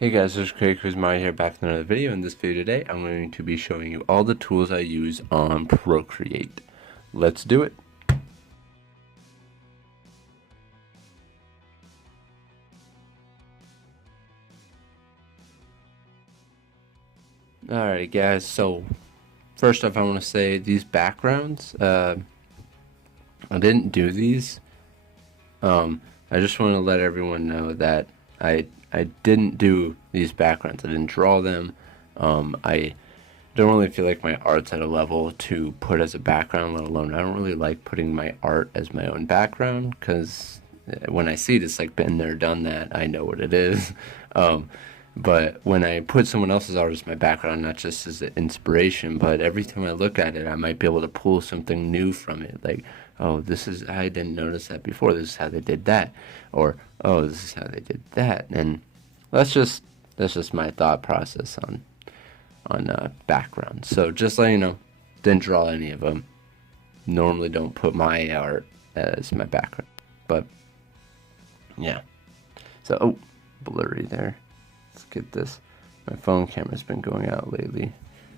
Hey guys, this is Craig Manga here, back with another video. In this video today, I'm going to be showing you all the tools I use on Procreate. Let's do it. Alright guys, so first off I want to say these backgrounds, I didn't do these. I just want to let everyone know that I didn't do these backgrounds. I didn't draw them. I don't really feel like my art's at a level to put as a background, let alone I don't really like putting my art as my own background, because when I see this, like, been there, done that, I know what it is. But when I put someone else's art as my background, not just as an inspiration, but every time I look at it, I might be able to pull something new from it. Like, oh, I didn't notice that before. This is how they did that. Or, oh, this is how they did that. And that's just my thought process on backgrounds. So just letting you know, didn't draw any of them. Normally don't put my art as my background. But, yeah. So, oh, blurry there. Let's get this. My phone camera's been going out lately,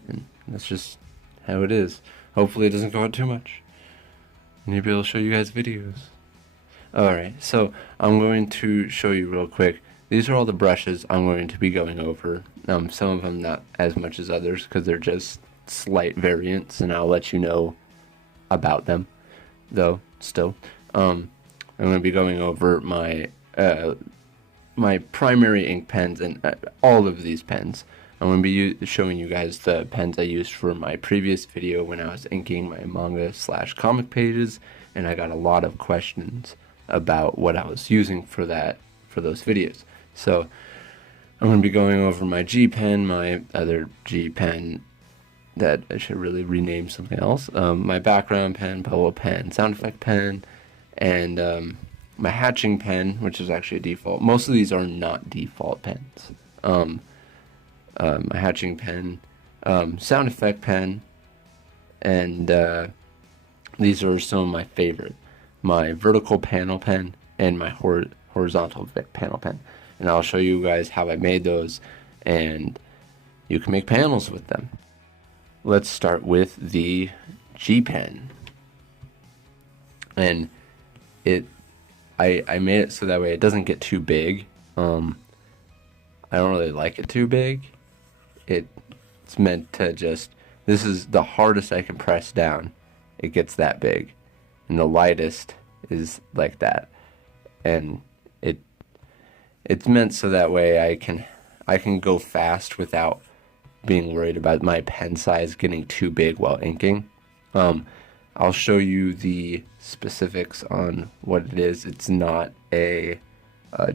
and that's just how it is. Hopefully it doesn't go out too much. Maybe I'll show you guys videos. Alright, so I'm going to show you real quick. These are all the brushes I'm going to be going over. Some of them not as much as others because they're just slight variants, and I'll let you know about them, though, still. I'm going to be going over my primary ink pens and all of these pens. I'm going to be showing you guys the pens I used for my previous video when I was inking my manga/comic pages, and I got a lot of questions about what I was using for those videos. So I'm going to be going over my G pen, my other G pen that I should really rename something else, my background pen, bubble pen, sound effect pen, and my hatching pen, which is actually a default. Most of these are not default pens. My hatching pen, sound effect pen, and these are some of my favorite. My vertical panel pen and my horizontal panel pen. And I'll show you guys how I made those, and you can make panels with them. Let's start with the G pen. And I made it so that way it doesn't get too big. I don't really like it too big. It's meant to just, this is the hardest I can press down. It gets that big. And the lightest is like that. And it's meant so that way I can go fast without being worried about my pen size getting too big while inking. I'll show you the specifics on what it is. It's not a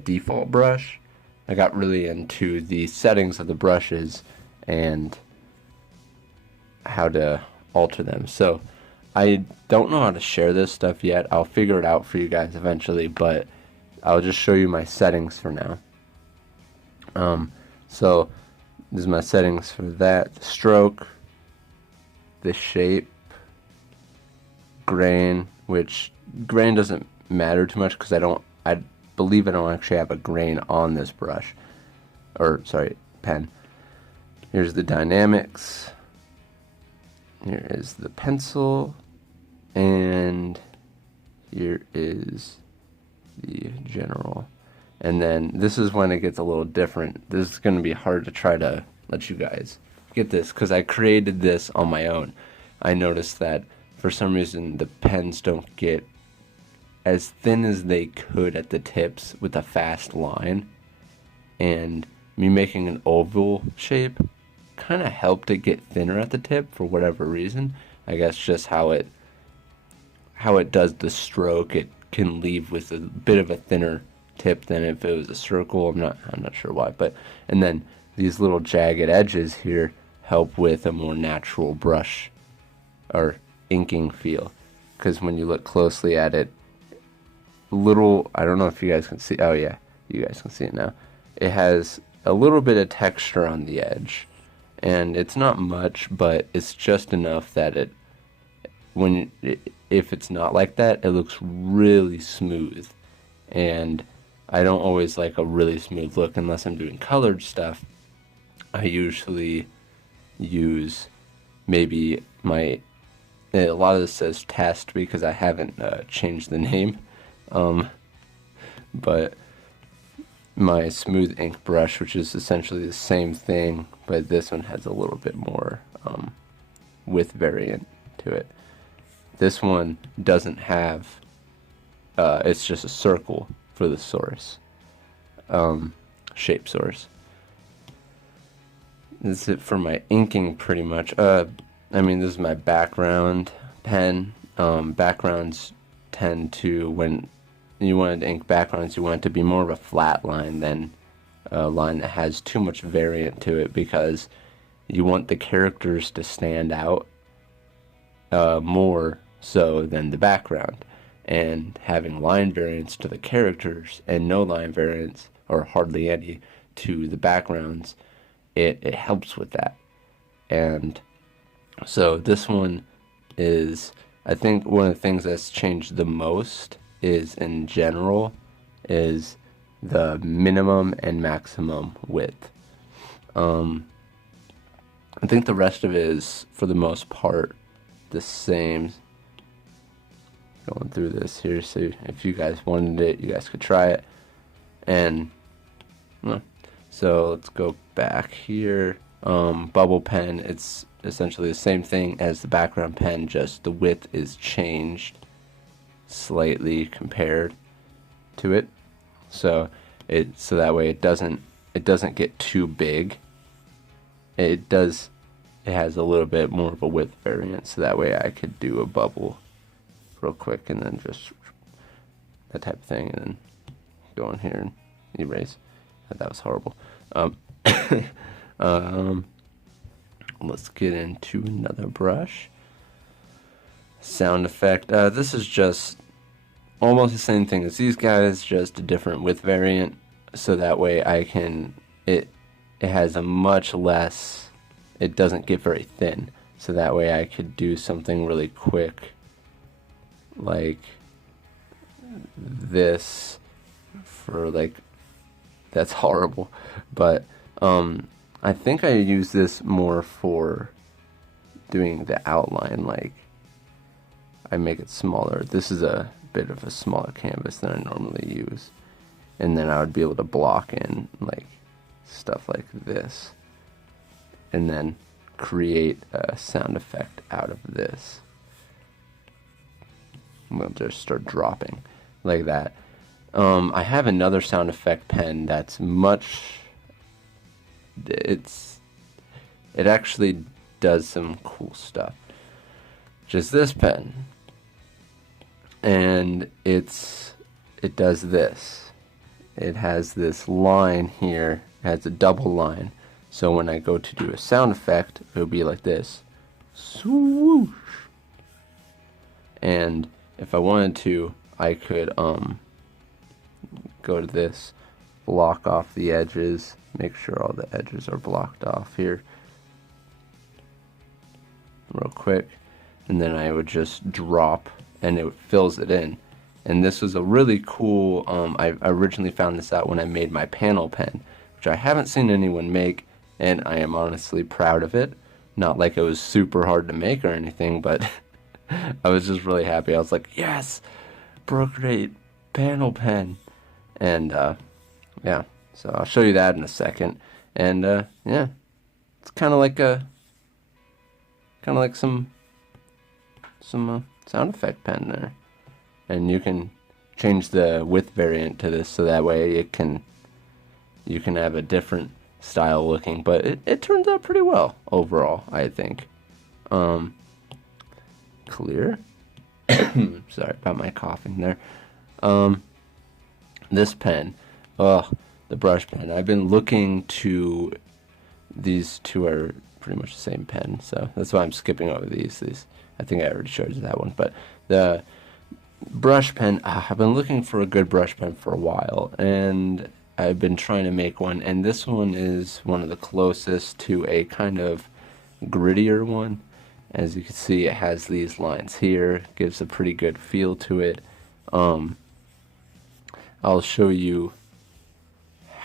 default brush. I got really into the settings of the brushes and how to alter them. So I don't know how to share this stuff yet. I'll figure it out for you guys eventually, but I'll just show you my settings for now. So this is my settings for that. The stroke, the shape, grain, which grain doesn't matter too much because I believe I don't actually have a grain on this brush, or sorry, pen. Here's the dynamics, here is the pencil, and here is the general. And then this is when it gets a little different. This is going to be hard to try to let you guys get this because I created this on my own. I noticed that for some reason the pens don't get as thin as they could at the tips with a fast line, and me making an oval shape kind of helped it get thinner at the tip for whatever reason. I guess just how it does the stroke, it can leave with a bit of a thinner tip than if it was a circle. I'm not sure why, but and then these little jagged edges here help with a more natural brush or inking feel, because when you look closely at it, I don't know if you guys can see, oh yeah, you guys can see it now, it has a little bit of texture on the edge, and it's not much, but it's just enough that if it's not like that, it looks really smooth, and I don't always like a really smooth look unless I'm doing colored stuff. I usually use maybe a lot of this says test because I haven't changed the name, but my smooth ink brush, which is essentially the same thing, but this one has a little bit more width variant to it. This one doesn't have, it's just a circle for the source, shape source. This is it for my inking pretty much. I mean, this is my background pen. Backgrounds tend to, when you wanted to ink backgrounds, you want it to be more of a flat line than a line that has too much variant to it, because you want the characters to stand out more so than the background. And having line variants to the characters and no line variants, or hardly any, to the backgrounds, it helps with that. And so this one is, I think one of the things that's changed the most is, in general, is the minimum and maximum width. I think the rest of it is, for the most part, the same. Going through this here, so if you guys wanted it, you guys could try it. And so let's go back here. Bubble pen, it's essentially the same thing as the background pen, just the width is changed slightly compared to it, so that way it doesn't get too big. It has a little bit more of a width variance, so that way I could do a bubble real quick and then just that type of thing, and then go in here and erase. That was horrible. Let's get into another brush. Sound effect. This is just almost the same thing as these guys, just a different width variant, so that way I can, it has a much less, it doesn't get very thin, so that way I could do something really quick like this for like, that's horrible, but I think I use this more for doing the outline, like I make it smaller. This is a bit of a smaller canvas than I normally use, and then I would be able to block in like stuff like this and then create a sound effect out of this. We'll just start dropping like that. I have another sound effect pen that's it actually does some cool stuff. Just this pen, and it does this. It has this line here. It has a double line, so when I go to do a sound effect, it would be like this, swoosh. And if I wanted to, I could go to this, block off the edges, make sure all the edges are blocked off here real quick, and then I would just drop and it fills it in. And this was a really cool, I originally found this out when I made my panel pen, which I haven't seen anyone make, and I am honestly proud of it. Not like it was super hard to make or anything, but I was just really happy. I was like, yes, Procreate panel pen. And yeah, so I'll show you that in a second. And yeah, it's kind of like some sound effect pen there. And you can change the width variant to this, so that way you can have a different style looking, but it turns out pretty well overall, I think. Clear. Sorry about my coughing there. This pen, the brush pen, I've been looking to, these two are pretty much the same pen, so that's why I'm skipping over these. I think I already showed you that one, but the brush pen, I've been looking for a good brush pen for a while, and I've been trying to make one, and this one is one of the closest to a kind of grittier one. As you can see, it has these lines here, gives a pretty good feel to it. I'll show you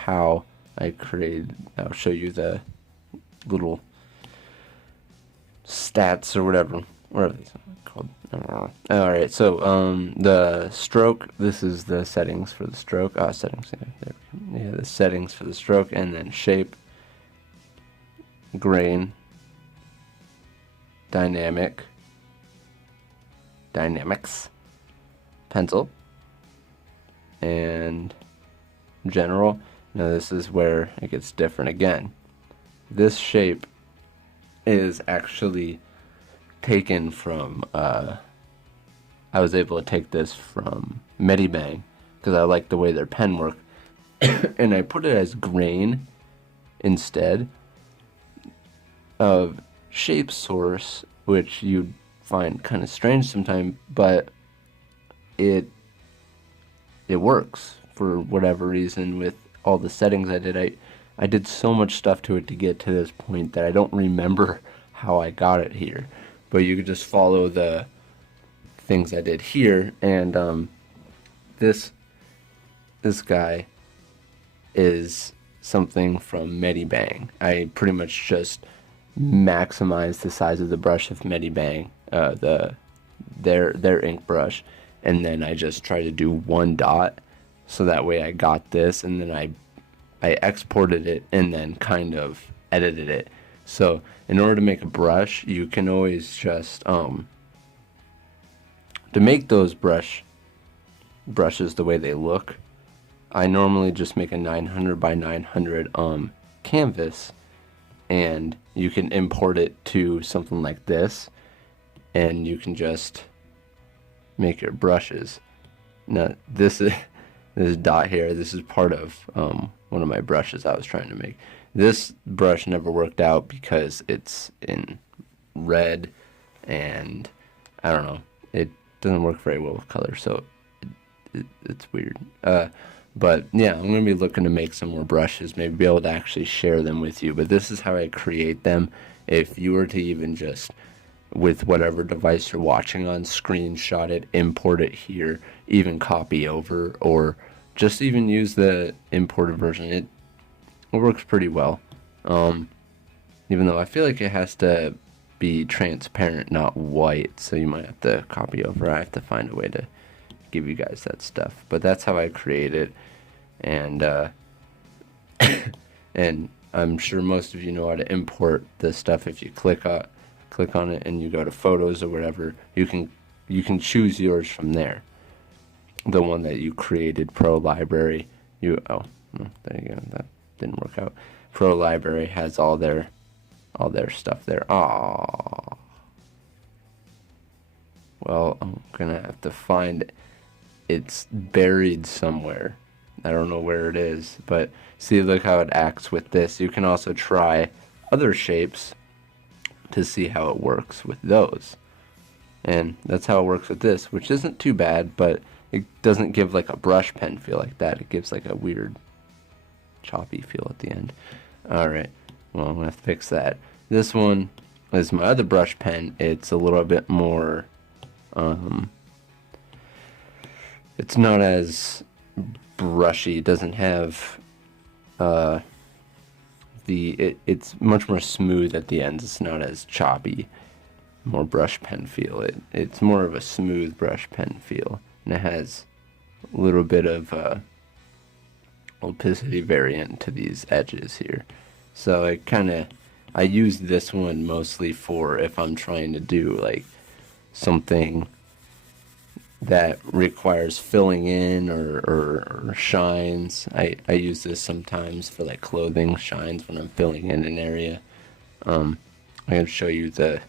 how I created. I'll show you the little stats or whatever these are called. Alright, so the stroke, this is the settings for the stroke. Settings, yeah, the settings for the stroke, and then shape, grain, dynamics, pencil, and general. Now this is where it gets different again. This shape is actually taken from, I was able to take this from Medibang because I like the way their pen work, and I put it as grain instead of shape source, which you'd find kind of strange sometimes, but it works for whatever reason with all the settings I did. I did so much stuff to it to get to this point that I don't remember how I got it here. But you could just follow the things I did here, and this guy is something from Medibang. I pretty much just maximized the size of the brush of Medibang, their ink brush, and then I just try to do one dot, so that way I got this, and then I exported it and then kind of edited it. So in order to make a brush, you can always just to make those brushes the way they look, I normally just make a 900 by 900 canvas, and you can import it to something like this, and you can just make your brushes. Now this dot here, this is part of one of my brushes I was trying to make. This brush never worked out because it's in red, and I don't know, it doesn't work very well with color, so it's weird. But yeah, I'm going to be looking to make some more brushes, maybe be able to actually share them with you. But this is how I create them. If you were to even just, with whatever device you're watching on, screenshot it, import it here, even copy over, or just even use the imported version, it works pretty well. Even though I feel like it has to be transparent, not white, so you might have to copy over. I have to find a way to give you guys that stuff. But that's how I create it, and and I'm sure most of you know how to import this stuff. If you click on it and you go to photos or whatever, you can choose yours from there. The one that you created, Pro Library. There you go. That didn't work out. Pro Library has all their stuff there. Aww. Well, I'm gonna have to find it. It's buried somewhere. I don't know where it is, but see, look how it acts with this. You can also try other shapes to see how it works with those. And that's how it works with this, which isn't too bad, but it doesn't give like a brush pen feel like that. It gives like a weird choppy feel at the end. Alright, well, I'm going to have to fix that. This one is my other brush pen. It's a little bit more, it's not as brushy. It doesn't have, it's much more smooth at the ends. It's not as choppy, more brush pen feel. It's more of a smooth brush pen feel, and it has a little bit of opacity variant to these edges here. So I use this one mostly for if I'm trying to do like something that requires filling in or shines. I use this sometimes for like clothing shines when I'm filling in an area. I'm going to show you the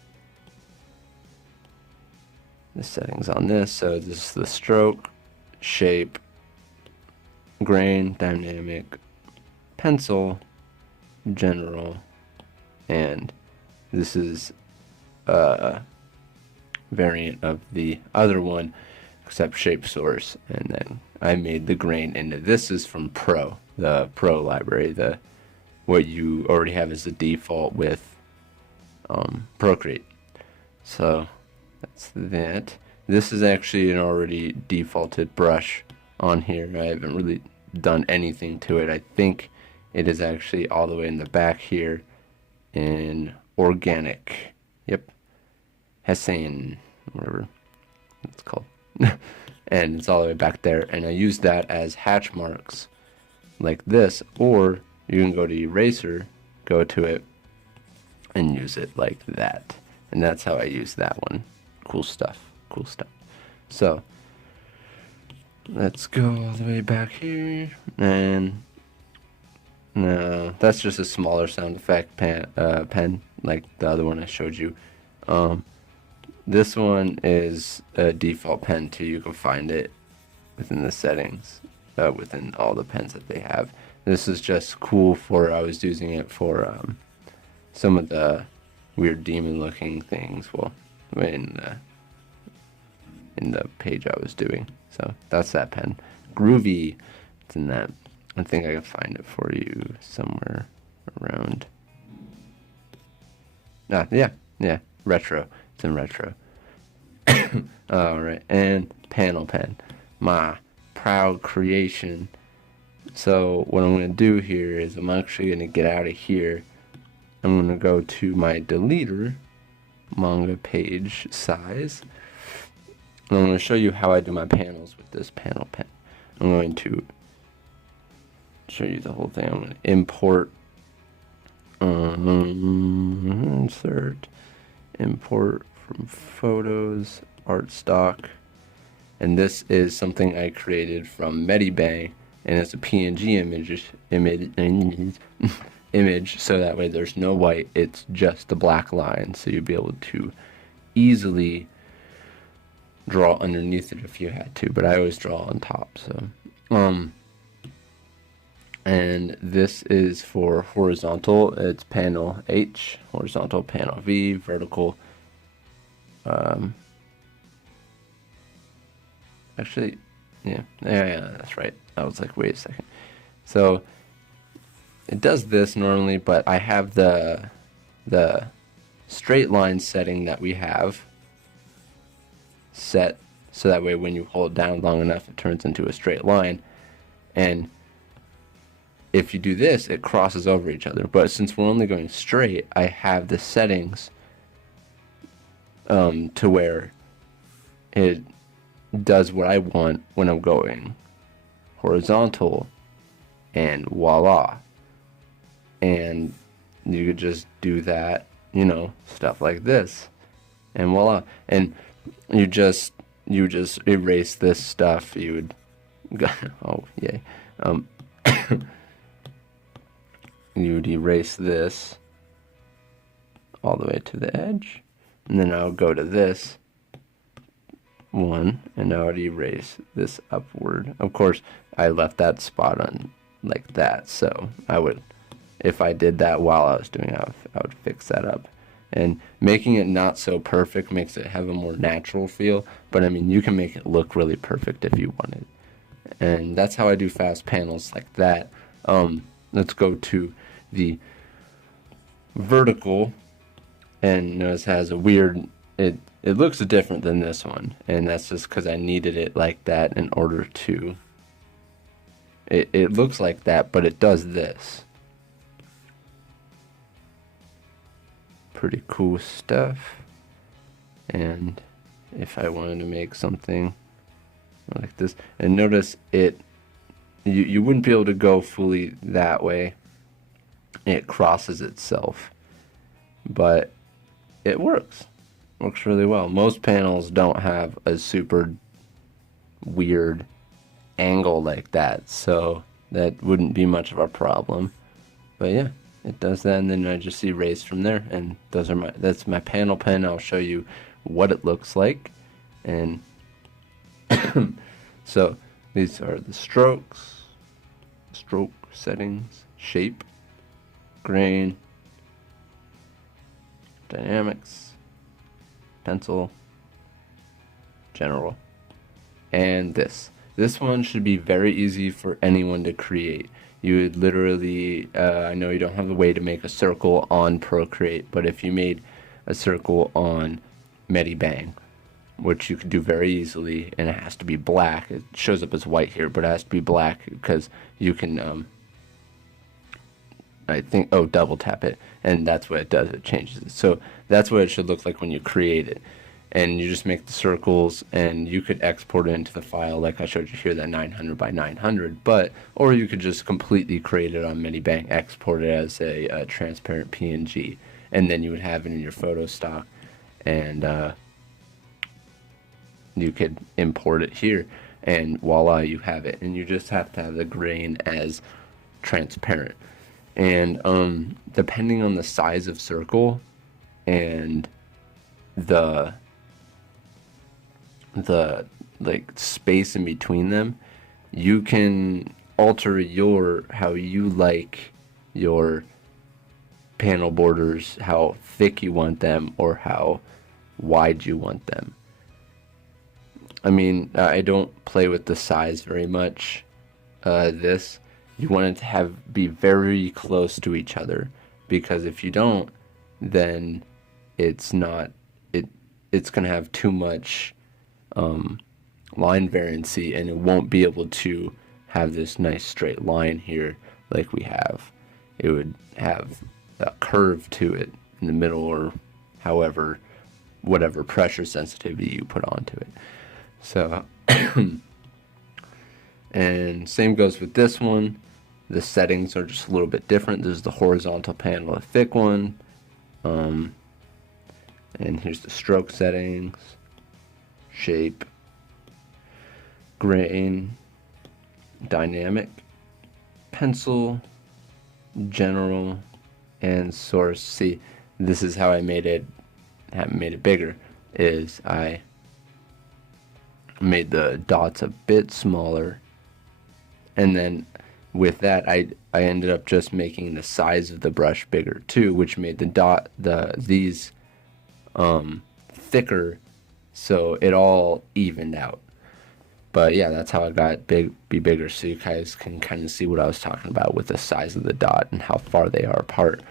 settings on this. So this is the stroke, shape, grain, dynamic, pencil, general, and this is a variant of the other one, except shape source, and then I made the grain into this. Is from Pro, the Pro library, what you already have as the default with Procreate. So that's that. This is actually an already defaulted brush on here. I haven't really done anything to it. I think it is actually all the way in the back here in organic. Yep. Hessian, whatever it's called. And it's all the way back there. And I use that as hatch marks like this, or you can go to eraser, go to it, and use it like that. And that's how I use that one. Cool stuff. Cool stuff. So let's go all the way back here, and no, that's just a smaller sound effect pen, like the other one I showed you. This one is a default pen too. You can find it within the settings, within all the pens that they have. This is just cool for, I was using it for some of the weird demon looking things, well, in the page I was doing. So that's that pen. Groovy, it's in that. I think I can find it for you somewhere around. Yeah, retro. It's in retro. Alright, and panel pen. My proud creation. So what I'm going to do here is I'm actually going to get out of here. I'm going to go to my deleter, manga page size. And I'm going to show you how I do my panels with this panel pen. I'm going to show you the whole thing. I'm going to import, insert, import from photos, art stock. And this is something I created from Medibang, and it's a PNG image, so that way there's no white, it's just the black line, so you'll be able to easily draw underneath it if you had to, but I always draw on top. So and this is for horizontal, it's panel H, horizontal panel V, vertical actually yeah, that's right. I was like, wait a second. So it does this normally, but I have the straight line setting that we have set, so that way when you hold down long enough it turns into a straight line, and if you do this it crosses over each other. But since we're only going straight, I have the settings to where it does what I want when I'm going horizontal, and voila. And you could just do that, you know, stuff like this, and voila. And you just erase this stuff. You would oh yay. You would erase this all the way to the edge, and then I'll go to this one, and I would erase this upward. Of course, I left that spot on like that, so I would, if I did that while I was doing it, I would fix that up. And making it not so perfect makes it have a more natural feel, but I mean, you can make it look really perfect if you wanted. And that's how I do fast panels like that. Let's go to the vertical, and notice it has a weird, it looks different than this one, and that's just because I needed it like that in order to, it looks like that, but it does this. Pretty cool stuff. And if I wanted to make something like this, and notice it, you wouldn't be able to go fully that way. It crosses itself, but it works really well. Most panels don't have a super weird angle like that, so that wouldn't be much of a problem. But yeah, it does that, and then I just erase from there, and that's my panel pen. I'll show you what it looks like. And so these are the strokes, stroke settings, shape, grain, dynamics, pencil, general, and this one should be very easy for anyone to create. You would literally, I know you don't have a way to make a circle on Procreate, but if you made a circle on Medibang, which you can do very easily, and it has to be black. It shows up as white here, but it has to be black because you can, I think, double tap it, and that's what it does. It changes it. So that's what it should look like when you create it. And you just make the circles, and you could export it into the file like I showed you here, that 900 by 900. Or you could just completely create it on Minibank, export it as a transparent PNG, and then you would have it in your photo stock, and you could import it here, and voila, you have it. And you just have to have the grain as transparent. And depending on the size of circle and the like space in between them, you can alter how you like your panel borders, how thick you want them, or how wide you want them. I mean, I don't play with the size very much. You want it to be very close to each other, because if you don't, then it's gonna have too much line variancy, and it won't be able to have this nice straight line here like we have. It would have a curve to it in the middle, or whatever pressure sensitivity you put onto it. So and same goes with this one. The settings are just a little bit different. This is the horizontal panel, a thick one, and here's the stroke settings, shape, grain, dynamic, pencil, general, and source. See, this is how I made it bigger, is I made the dots a bit smaller, and then with that I ended up just making the size of the brush bigger too, which made these thicker, so it all evened out. But yeah, that's how I got it be bigger, so you guys can kind of see what I was talking about with the size of the dot and how far they are apart.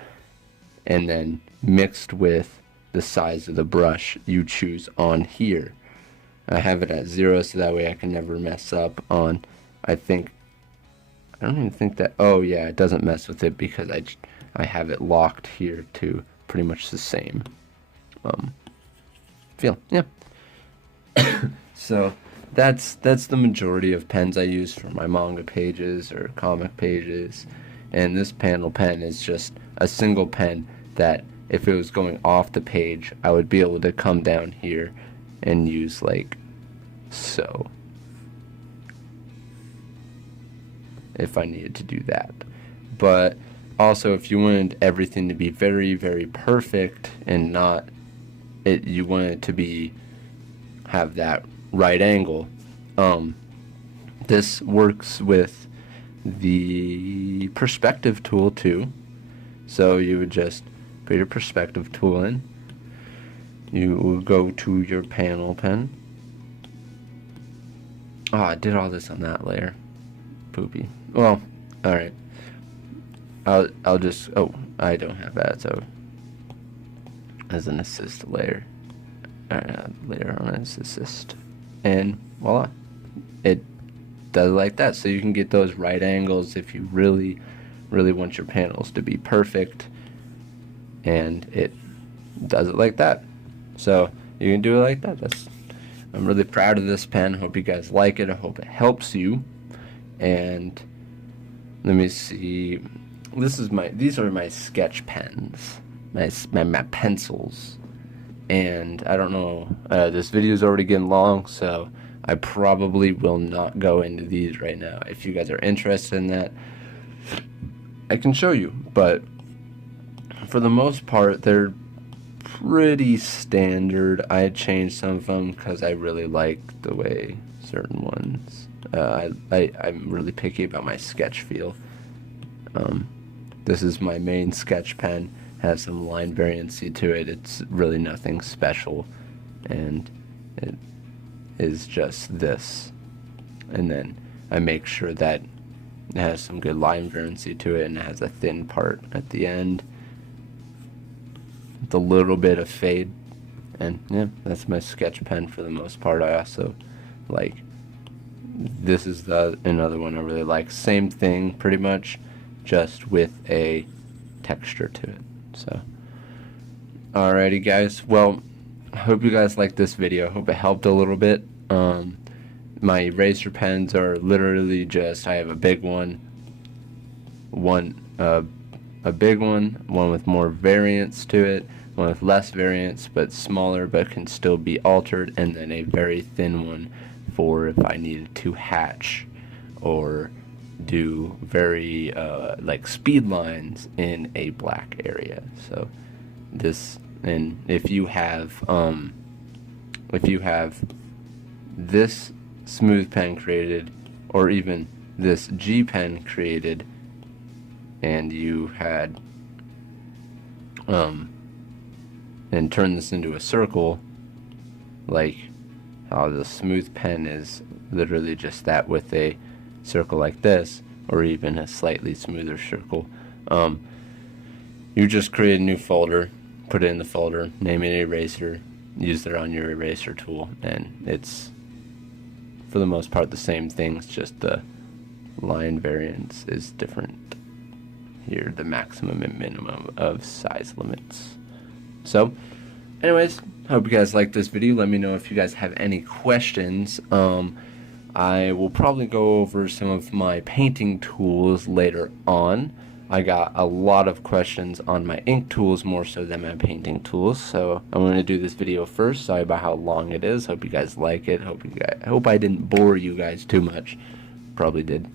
And then mixed with the size of the brush you choose on here. I have it at 0, so that way I can never mess up on, I don't even think that, oh yeah, it doesn't mess with it because I have it locked here to pretty much the same feel. Yeah. So that's the majority of pens I use for my manga pages or comic pages. And this panel pen is just a single pen that if it was going off the page, I would be able to come down here and use like so, if I needed to do that. But also, if you wanted everything to be very, very perfect and you want it to have that right angle, this works with the perspective tool too. So you would just put your perspective tool in. You will go to your panel pen. Oh, I did all this on that layer. Poopy. Well, alright. I'll just, I don't have that, so as an assist layer. Layer on as assist. And voila. It does like that. So you can get those right angles if you really, really want your panels to be perfect. And it does it like that. So you can do it like that. I'm really proud of this pen. Hope you guys like it. I hope it helps you. And let me see. These are my sketch pens, my pencils. And I don't know. This video is already getting long, so I probably will not go into these right now. If you guys are interested in that, I can show you. But for the most part, they're pretty standard. I changed some of them because I really like the way certain ones. I'm really picky about my sketch feel. This is my main sketch pen. Has some line variancy to it. It's really nothing special, and it is just this. And then I make sure that it has some good line variancy to it, and it has a thin part at the end, with a little bit of fade, And yeah, that's my sketch pen for the most part. I also like, this is another one I really like. Same thing pretty much, just with a texture to it. So alrighty guys, well, I hope you guys liked this video. I hope it helped a little bit. My eraser pens are literally just, I have a big one, a big one with more variance to it, one with less variance but smaller but can still be altered, and then a very thin one for if I needed to hatch or do very like speed lines in a black area. So this, and if you have this smooth pen created, or even this G pen created, and you had and turn this into a circle, like how the smooth pen is literally just that with a circle like this, or even a slightly smoother circle. You just create a new folder, put it in the folder, name it eraser, use it on your eraser tool, and it's for the most part the same thing. It's just the line variance is different here, the maximum and minimum of size limits. So anyways, hope you guys liked this video. Let me know if you guys have any questions. I will probably go over some of my painting tools later on. I got a lot of questions on my ink tools more so than my painting tools, so I'm going to do this video first. Sorry about how long it is. Hope you guys like it. Hope I didn't bore you guys too much. Probably did.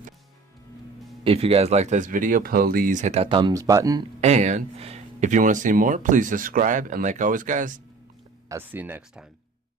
If you guys like this video, please hit that thumbs button, and if you want to see more, please subscribe, and like always guys, I'll see you next time.